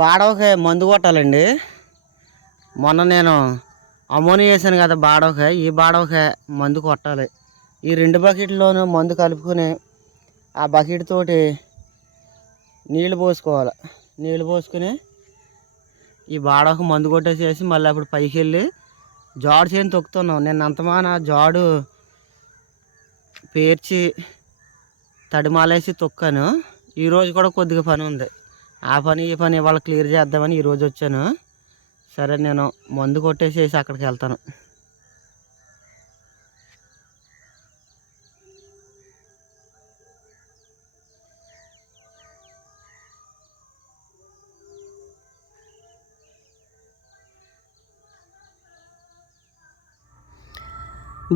బాడవకాయ మందు కొట్టాలండి. మొన్న నేను అమోనియా వేసాను కదా బాడవకాయ ఈ బాడవకాయ మందు కొట్టాలి. ఈ రెండు బకెట్లోనూ మందు కలుపుకొని ఆ బకెట్ తోటి నీళ్ళు పోసుకోవాలి. నీళ్ళు పోసుకొని ఈ బాడకు మందు కొట్టేసేసి మళ్ళీ అప్పుడు పైకి వెళ్ళి జాడు చేయని తొక్కుతున్నాం. నేను అంతమాన జాడు పేర్చి తడిమాలేసి తొక్కాను. ఈరోజు కూడా కొద్దిగా పని ఉంది. ఆ పని ఈ పని ఇవాళ క్లియర్ చేద్దామని ఈరోజు వచ్చాను. సరే నేను మందు కొట్టేసేసి అక్కడికి వెళ్తాను.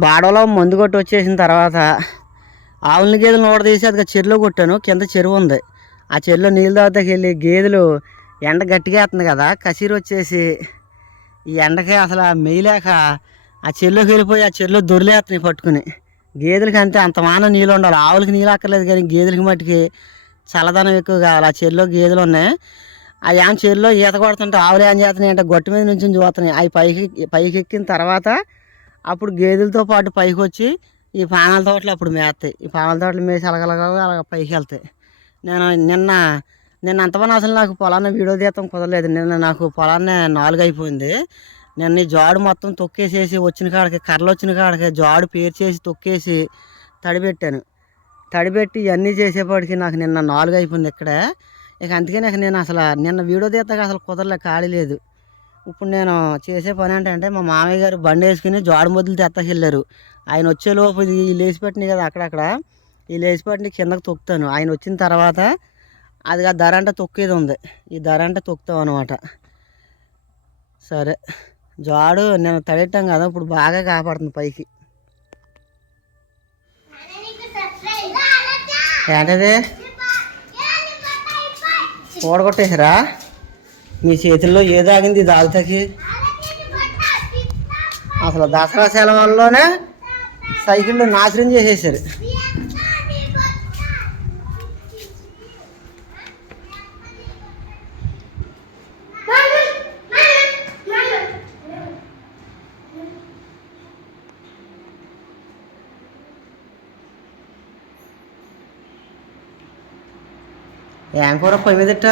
బాడలో మందు కొట్టి వచ్చేసిన తర్వాత ఆవులని గేదెలు నోట తీసి అది చెరువులో కొట్టాను. కింద చెరువు ఉంది. ఆ చెరువులో నీళ్ళు తాగుతాకి వెళ్ళి గేదెలు ఎండ గట్టిగా వేస్తుంది కదా కసీరు వచ్చేసి ఈ ఎండకి అసలు మెయ్యలేక ఆ చెరువులోకి వెళ్ళిపోయి ఆ చెరువులో దొరిలేస్తున్నాయి పట్టుకుని. గేదెలకి అంతే అంత మాన నీళ్ళు ఉండాలి. ఆవులకి నీళ్ళు అక్కర్లేదు కానీ గేదెలకి మట్టుకి చల్లదనం ఎక్కువ కావాలి. ఆ చెరువులో గేదెలు ఉన్నాయి. ఆ ఏం చెరువులో ఈత కొడుతుంటే ఆవులు ఏం చేస్తున్నాయి అంటే గొట్టు మీద నుంచి చూస్తున్నాయి. అవి పైకి పైకి ఎక్కిన తర్వాత అప్పుడు గేదెలతో పాటు పైకి వచ్చి ఈ పానాల తోటలు అప్పుడు మేస్తాయి. ఈ పానాల తోటలు మేసి అలగలగా అలా పైకి వెళ్తాయి. నేను నిన్న నిన్న అంతమంది అసలు నాకు పొలాన్ని వీడియో తీయటం కుదరలేదు. నిన్న నాకు పొలాన్ని నాలుగు అయిపోయింది. నిన్న ఈ జాడు మొత్తం తొక్కేసేసి వచ్చిన కాడికి కర్రలు వచ్చిన కాడికి జాడు పేర్చేసి తొక్కేసి తడిపెట్టాను. తడిపెట్టి ఇవన్నీ చేసేపాటికి నాకు నిన్న నాలుగు అయిపోయింది ఇక్కడే. ఇక అందుకే నాకు నేను అసలు నిన్న వీడియో తీస్తాక అసలు కుదరలే ఖాళీ లేదు. ఇప్పుడు నేను చేసే పని ఏంటంటే మా మామయ్య గారు బండి వేసుకుని జాడు మొదలు తెత్తకెళ్ళారు. ఆయన వచ్చేలోపు ఇది లేచిపెట్టినాయి కదా అక్కడక్కడ. ఈ లేచి పెట్టిన కిందకి తొక్కుతాను. ఆయన వచ్చిన తర్వాత అది ఆ ధర అంటే తొక్కేది ఉంది. ఈ ధర అంటే తొక్కుతాం అనమాట సరే. జాడు నేను తడెట్టాం కదా ఇప్పుడు బాగా కాపాడుతుంది పైకి. ఏంటది? ఓడగొట్టేసారా మీ చేతుల్లో ఏ ఆగింది ఇది అసలు దసరా సెలవుల్లోనే సైకిళ్ళు నాశనం చేసేసారు ఏం కూర పొయ్యి మీదట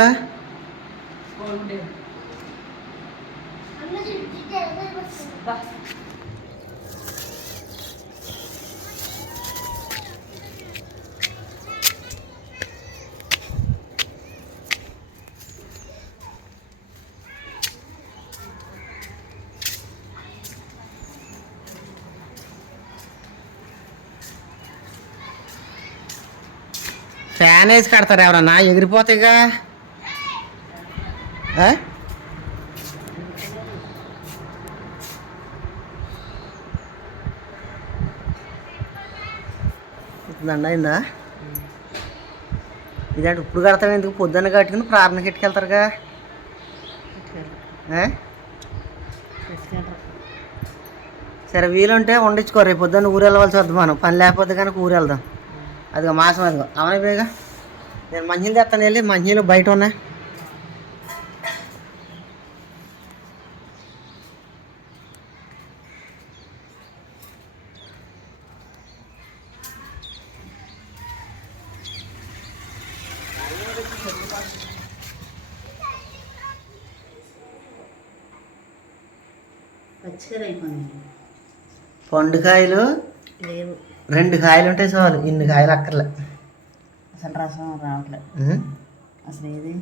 ఫ్యాన్ వేసి కడతారు ఎవరన్నా? ఎగిరిపోతాయిగా. ఆ? దండ అయిందా? ఇదంటే ఇప్పుడు కడతాం ఎందుకు? పొద్దున్న కట్టుకుని ప్రార్థనకి ఎట్టుకెళ్తారుగా సరే వీలుంటే వండించుకో. రేపు పొద్దున్న ఊరు వెళ్ళవలసి వద్దు మనం. పని లేకపోతే కనుక ఊరు వెళ్దాం అదిగో మాసం అదిగో. అవునా బేగా నేను మంచిలు తెస్తాను వెళ్ళి మంచిలు బయట ఉన్నాయి. పండుకాయలు లేవు. రెండు కాయలు ఉంటాయి చాలు ఇన్ని కాయలు అక్కర్లే. అసలు రసం రావట్లేదు? అసలు ఏది?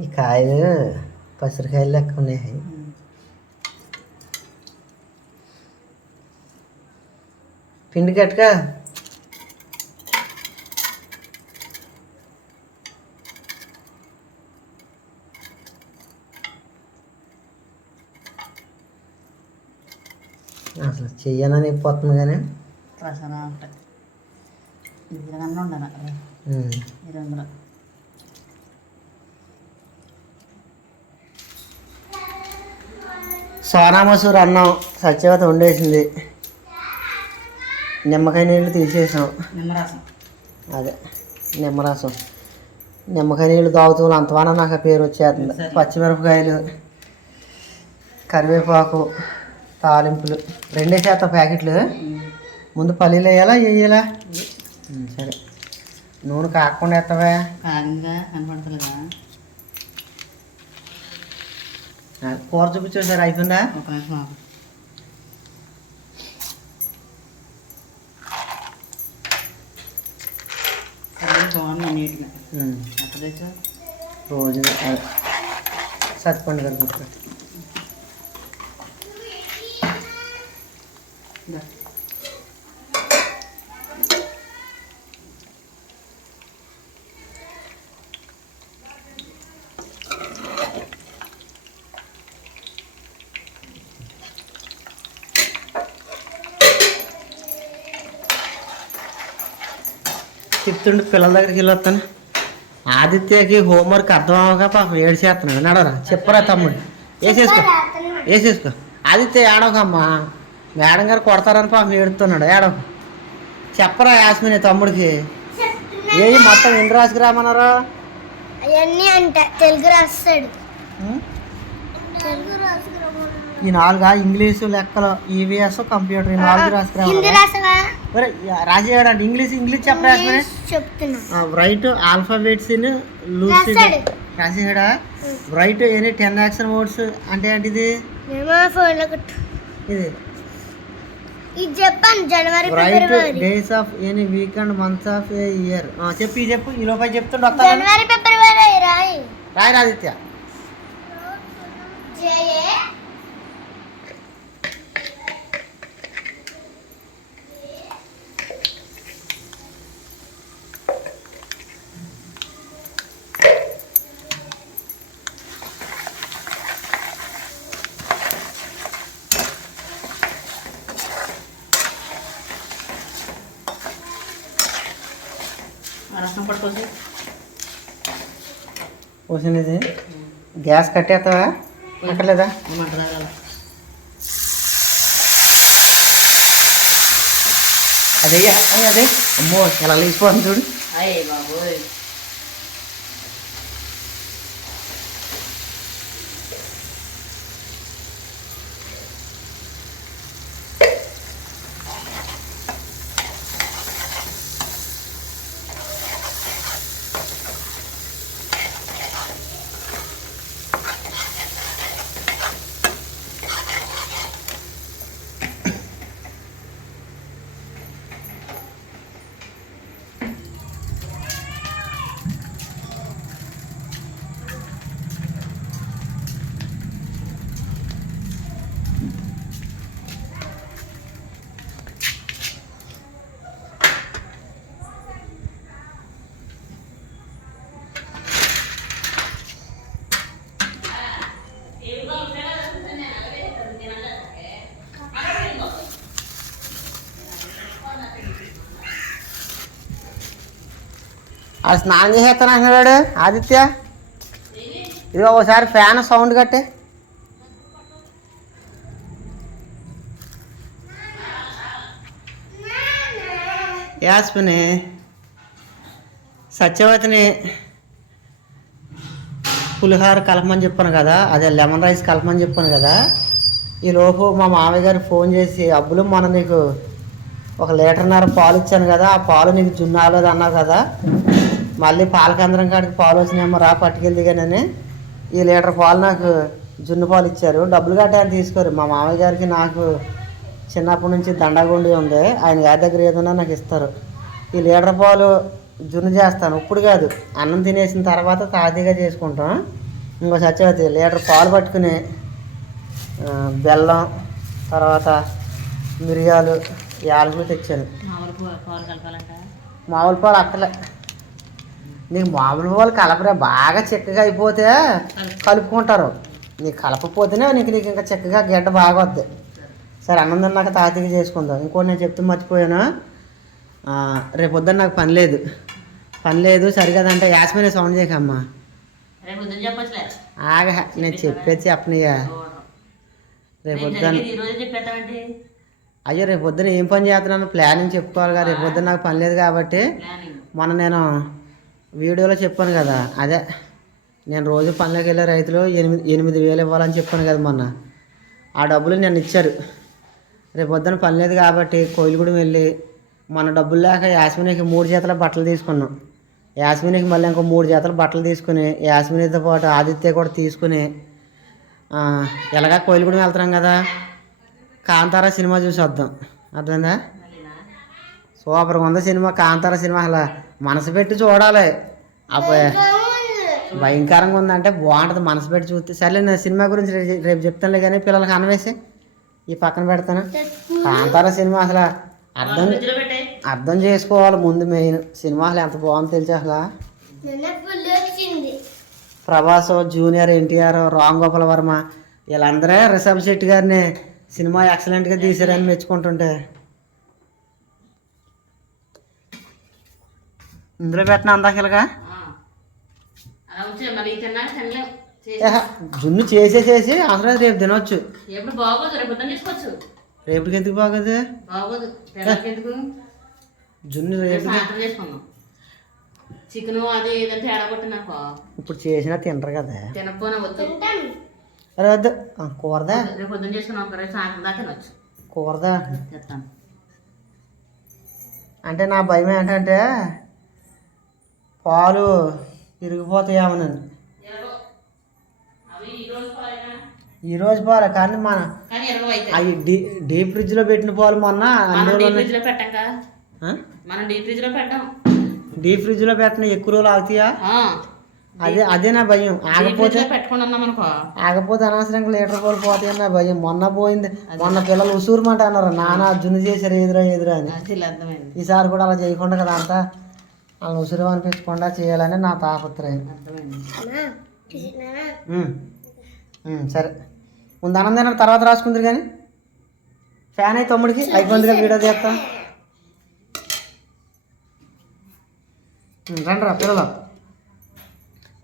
ఈ కాయలు పసిరికాయలు లెక్క ఉన్నాయి. పిండి కట్టుగా అసలు చెయ్యనని పోతుంది కానీ. రసం రావట్లేదు సోనా మసూర్ అన్నం సత్యవత వండేసింది నిమ్మకాయ నీళ్ళు తీసేసాం నిమ్మరసం అదే నిమ్మరసం నిమ్మకాయ నీళ్ళు తాగుతూ అంతవాన నాకు ఆ పేరు వచ్చేస్తుంది పచ్చిమిరపకాయలు కరివేపాకు తాలింపులు రెండే శాతం ప్యాకెట్లు ముందు పల్లీలు వేయాలా వేయాలా సరే. నూనె కాకుండా వేస్తావా కారంగా కనపడతలేదా? కూర చూపించు సార్ అయిపోయిందా ఒక నిమిషం బాగున్నాయి నీట్గా. రోజు అదే. సత్తిపండు చెప్తుండే పిల్లల దగ్గరికి వెళ్ళి వస్తాను. ఆదిత్యకి హోంవర్క్ అర్థం అవ్వక పాపం ఏడు చేస్తున్నాడు నడవరా చెప్పరా తమ్ముడు. వేసేసుకో వేసేసుకో. ఆదిత్య ఏడవకమ్మా. మేడం గారు కొడతారని పాపం ఏడుతున్నాడు. ఏడవక చెప్పరా యాస్మిని తమ్ముడికి. ఏ మొత్తం ఎన్ని రాసుకురామన్నారా? అవన్నీ అంట. తెలుగు రాస్తాడు? తెలుగు రాసుకురమ్మన్నాడు ఈ నాలుగా ఇంగ్లీషు లెక్కలు ఈవీఎస్ కంప్యూటర్ ఈ నాలుగు హిందీ రాసుకురామన్నారా రాసవా రాసేయడం అంటే ఇంగ్లీష్ ఇంగ్లీష్ చెప్పరా right alphabets in lucid. రాసేయడా right any ten action words అంటే ఏంటిది? ఇది. ఇది చెప్పాను జనవరి right February. Days of any weekend months of a year చెప్పు ఇది చెప్పు. ఈ లోపల చెప్తుండే జనవరి ఫిబ్రవరి రాయి. రాయ్ ఆదిత్య పట్టుకోసి వచ్చింది గ్యాస్ కట్టేస్తావా? తాగాల అదే అదే అమ్మో ఎలా లేచిపోతుంది చూడు. అయ్యే బాబోయ్. ఆ స్నానం చేసేస్తాను అంటున్నాడు ఆదిత్య. ఇది ఒకసారి ఫ్యాన్ సౌండ్ కట్టే. యాస్మిని సత్యవతిని పులిహోర కలపమని చెప్పాను కదా అదే లెమన్ రైస్ కలపమని చెప్పాను కదా ఈ లోపు మా మామయ్య గారు ఫోన్ చేసి అబ్బులు మనం నీకు ఒక లీటర్న్నర పాలు ఇచ్చాను కదా ఆ పాలు నీకు జున్నాలేదు అన్నావు కదా మళ్ళీ పాల కేంద్రం కాడికి పాలు వచ్చినాయేమో రా పట్టుకెళ్ళి కానీ ఈ లీటర్ పాలు నాకు జున్ను పాలు ఇచ్చారు. డబ్బులు కట్టాయని తీసుకోరు. మా మామయ్య గారికి నాకు చిన్నప్పటి నుంచి దండగుండి ఉంది. ఆయన గారి దగ్గర ఏదైనా నాకు ఇస్తారు. ఈ లీటర్ పాలు జున్ను చేస్తాను. ఇప్పుడు కాదు. అన్నం తినేసిన తర్వాత తాజీగా చేసుకుంటాం. ఇంకో సత్యవతి లీటర్ పాలు పట్టుకుని బెల్లం తర్వాత మిరియాలు యాలకులు తెచ్చాను మామూలు పాలు అక్కలే. నీకు మామూలు పాలు కలపరా బాగా చిక్కగా అయిపోతే కలుపుకుంటారు. నీకు కలపపోతేనే నీకు నీకు ఇంకా చిక్కగా గడ్డ బాగా వద్ది సరే అన్నం తిన్నాక తాతకి చేసుకుందాం. ఇంకోటి నేను చెప్తూ మర్చిపోయాను. ఆ, రేపు పొద్దున్న నాకు పని లేదు. పని లేదు సరిగదంటే. యాస్మినే సౌండ్ చేయకమ్మా. ఆగా నేను చెప్పేది చెప్పనయ్యా రేపు చెప్పేటామంటే అయ్యో రేపు పొద్దున ఏం పని చేస్తున్నాను ప్లానింగ్ చెప్పుకోవాలి కదా రేపు పొద్దున్న నాకు పని లేదు కాబట్టి. మొన్న నేను వీడియోలో చెప్పాను కదా అదే. నేను రోజు పనులకు వెళ్ళే రైతులు ఎనిమిది ఎనిమిది వేలు ఇవ్వాలని చెప్పాను కదా మొన్న. ఆ డబ్బులు నేను ఇచ్చారు. రేపు పొద్దున పని లేదు కాబట్టి కోయిలగూడెం వెళ్ళి మన డబ్బులు లేక యాస్మినికి మూడు జతల బట్టలు తీసుకున్నాం. యాస్మినికి మళ్ళీ ఇంకో మూడు జతల బట్టలు తీసుకుని యాస్మినితో పాటు ఆదిత్య కూడా తీసుకుని ఎలాగా కోయిలగూడెం వెళ్తున్నాం కదా? కాంతారా సినిమా చూసి వద్దాం. అర్థమైందా? సూపర్గా ఉంది సినిమా కాంతార సినిమా అసలు. మనసు పెట్టి చూడాలి. అప్పుడు భయంకరంగా ఉందంటే బాగుంటుంది మనసు పెట్టి చూస్తే. సర్లే నేను సినిమా గురించి రేపు చెప్తానులే కానీ పిల్లలకి అనవేసి ఈ పక్కన పెడతాను. కాంతార సినిమా అసలు అర్థం అర్థం చేసుకోవాలి ముందు మెయిన్. సినిమా అసలు ఎంత బాగుంది తెలిసి అసలు? నిన్న ఫుల్ వచ్చింది. ప్రభాస్ జూనియర్ ఎన్టీఆర్ రామ్ గోపాల్ వర్మ వీళ్ళందరే రిషబ్ శెట్టి గారిని సినిమా ఎక్సలెంట్గా తీసారని మెచ్చుకుంటుంటే. ఇందులో పెట్టిన అందాకలుగా జున్ను చేసేసేసి అసలు రేపు తినొచ్చు. ఎప్పుడు బాగోదు రేపు తీసుకోవచ్చు. రేపటికి ఎందుకు బాగుంది? బాగోదు. జున్ను రేపు చికెన్ అది ఏదంటే ఎడగొట్టి నాకు. ఇప్పుడు చేసినా తినరు కదా. తినకపోయినా వద్దు. అరే వద్దు. ఆ, కూరదా? రేపు పొద్దున్న చేసుకున్నాం ఒక రేపు సాయంత్రం దాకా తినొచ్చు. కూరదా? అంటే నా భయం ఏంటంటే పాలు విరిగిపోతాయేమోనని అవి ఈ రోజు పాలు కానీ మన అవి డీ డీప్ ఫ్రిడ్జ్లో పెట్టిన పాలు మొన్న మనం డీప్ ఫ్రిడ్జ్లో పెట్టాం డీప్ ఫ్రిడ్జ్లో పెట్టిన ఎక్కువ రోజులు ఆగుతాయా? అదే అదే నా భయం. ఫ్రిడ్జ్ ఆగపోతే లో ఆగపోతే అనవసరంగా లీటర్ పాలు పోతాయని నా భయం. మొన్న పోయింది మొన్న పిల్లలు ఉసూరుమంట అన్నారు. నాన్న జున్ను చేశారు ఎదురా ఎదురా అని. ఈసారి కూడా అలా చేయకుండా కదా అంతా. అలా ఉసురు అనిపించకుండా చేయాలని నా తాపత్రయం. సరే. ముందు ఆనందం తర్వాత రాసుకుందరు కానీ. ఫ్యాన్ అయి తమ్ముడికి అయిపోయిందిగా వీడియో తీస్తాం. ఉమ్, రండి రా పిల్లలు.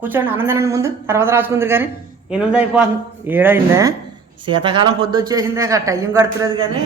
కూర్చోండి ఆనందానండి ముందు తర్వాత రాసుకుందరు కానీ. ఎనిమిది అయిపోతుంది. ఏడైందే? శీతాకాలం పొద్దు వచ్చేసిందే టైం గడుతులేదు కానీ.